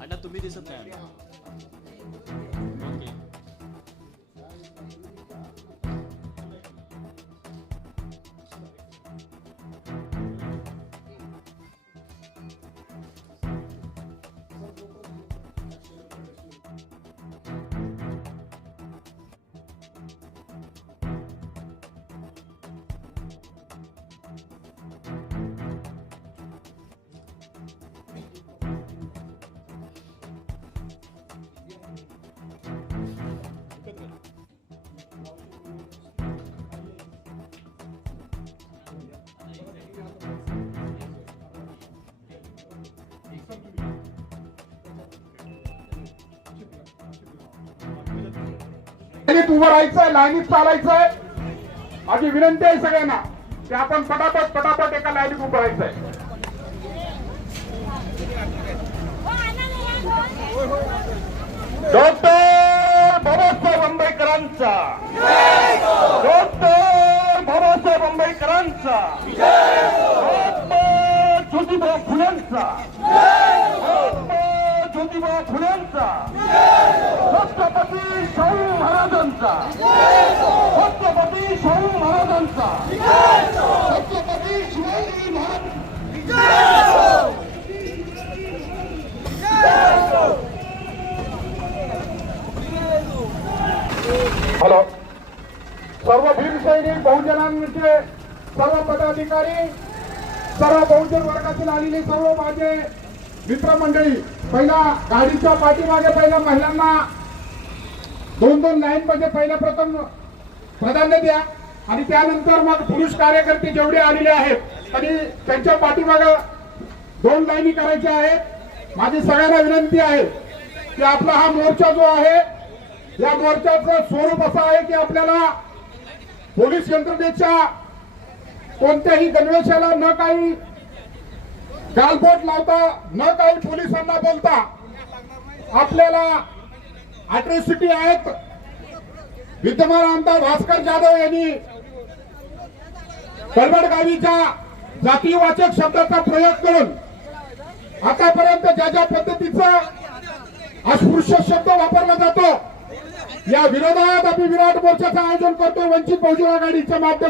अण्णा तुम्ही दिसत नाही लाईनीत उभं राहायचंय लाईनीत चालायचंय. माझी विनंती आहे सगळ्यांना की आपण पटापट पटापट एका लाईनीत उभं राहायचंय. डॉक्टर बाबासाहेब आंबेडकरांचा. डॉक्टर बाबासाहेब आंबेडकरांचा. ज्योतिबा फुलेंचा. महात्मा ज्योतिबा फुलेंचा. छत्रपती शाहू महाराजांचा. छत्रपती शाहू महाराजांचा. छत्रपती शिवाजी महाराज. हॅलो. सर्व भीम सैनिक बहुजनांचे सर्व पदाधिकारी सर्व बहुजन वर्गातील आलेले सर्व माझे मित्रमंडळी पहिला गाडीच्या पाठीमागे पहिल्या महिलांना दोन दोन लाईन मध्ये पहिल्या प्रथम प्राधान्य द्या. आणि त्यानंतर मग पुरुष कार्यकर्ते जेवढे आलेले आहेत आणि त्यांच्या पाठीमागे दोन लाईनी करायच्या आहेत. माझी सगळ्यांना विनंती आहे की आपला हा मोर्चा जो आहे या मोर्चाचं स्वरूप असं आहे की आपल्याला पोलीस यंत्रणेच्या कोणत्याही गणवेशाला न काही गालबोट लावता न काही पोलिसांना बोलता आपल्याला अट्रॉसिटी आहेत. विद्यमान आमदार भास्कर जाधव यांनी कलबडगावीच्या जातीवाचक शब्दाचा प्रयोग करून आतापर्यंत ज्या ज्या पद्धतीचा अस्पृश्य शब्द वापरला जातो या विरोधात आम्ही विराट मोर्चाचं आयोजन करतो वंचित बहुजन आघाडीच्या माध्यमातून.